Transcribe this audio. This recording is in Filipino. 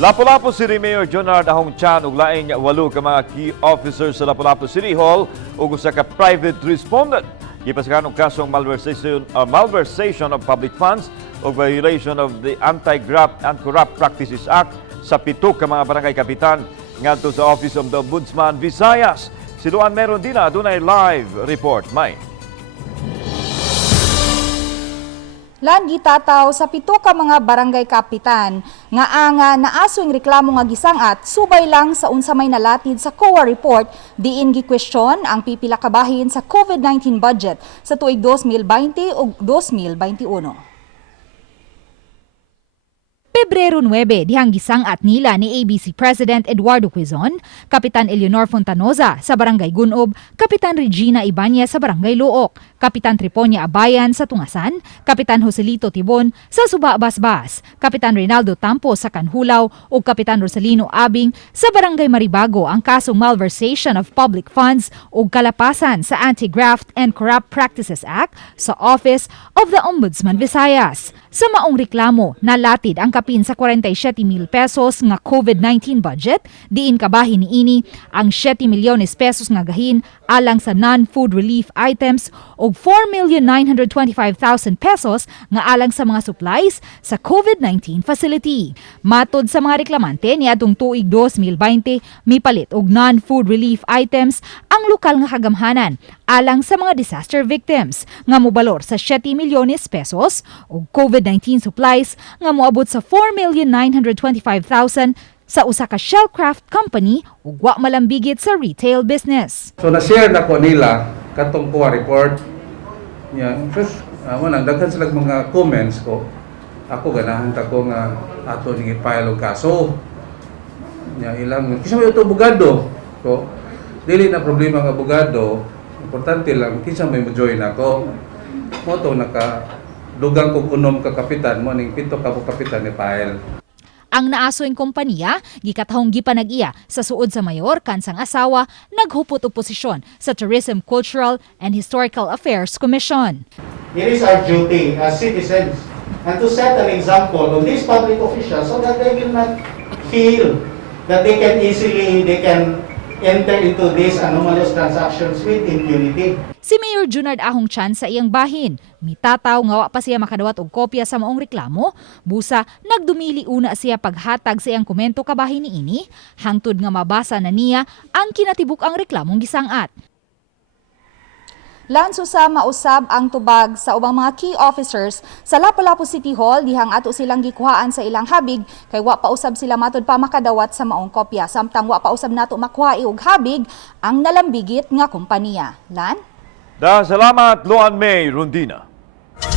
Lapu-Lapu City Mayor Ahong Chan ug laing 8 ka mga key officers sa Lapu-Lapu City Hall ug usa ka private respondent gipasakan og kasong malversation of public funds ug violation of the Anti-Graft and Corrupt Practices Act sa Pito ka mga barangay kapitan ngadto sa Office of the Ombudsman Visayas. Siluan meron din adunay live report. May Lan gitataw sa 7 ka mga barangay kapitan nga anga naaso ang reklamo nga gisangat subay lang sa unsa may nalatid sa COA report diin gi-question ang pipila Kabahin sa COVID-19 budget sa tuig 2020 ug 2021. Pebrero 9, dihang gisangat nila ni ABC President Eduardo Quezon, Kapitan Eleanor Fontanoza sa Barangay Gunob, Kapitan Regina Ibanez sa Barangay Luok, Kapitan Triponia Abayan sa Tungasan, Kapitan Joselito Tibon sa Suba Basbas, Kapitan Reynaldo Tampo sa Kanhulaw ug Kapitan Rosalino Abing sa Barangay Maribago ang kasong malversation of public funds ug kalapasan sa Anti-Graft and Corrupt Practices Act sa Office of the Ombudsman Visayas. Sa maong reklamo, nalatid ang kapin sa 47,000 pesos nga COVID-19 budget, diin Kabahin niini ang 7 milyones pesos nga gahin alang sa non-food relief items ug 4,925,000 pesos nga alang sa mga supplies sa COVID-19 facility. Matod sa mga reklamante niadtong tuig 2020, mipalit og non-food relief items ang lokal nga kagamhanan alang sa mga disaster victims nga mobalor sa 7 milyones pesos ug COVID-19 supplies nga moabot sa 4,925,000 sa usa ka shellcraft company ug wa malambigit sa retail business. So na-share na ko nila katong COA report. First, daghan sila mga comments ko. Ako ganahan ta ko nga ato ni file og kaso. Ilang kinsa may abogado ko. Dili na problema ng abogado. Importante lang kinsa may mo-join ako. Mo to naka dugang kog unom ka kapitan mo ning 7 ka kapitan ni file. Ang naasoing kompanya, gikatahong gipanag-iya sa suod sa mayor kansang asawa, naghupot oposisyon sa Tourism, Cultural and Historical Affairs Commission. It is our duty as citizens and to set an example of these public officials so that they will not feel that they can enter into these anomalous transactions with impunity. Si Mayor Ahong Chan sa iyang bahin, mitataw nga wa pa siya makadawat og kopya sa maong reklamo, busa nagdumili una siya paghatag sa iyang komento kabahin niini, hangtod nga mabasa na niya ang kinatibuk-ang reklamong gisangat. Lanso sa mausab ang tubag sa ubang mga key officers sa Lapu-Lapu City Hall dihang ato silang gikuhaan sa ilang habig kay wa pa usab sila matod pa makadawat sa maong kopya samtang wa pa usab nato makuha og habig ang nalambigit nga kompanya. Lan? salamat Luan May Rondina.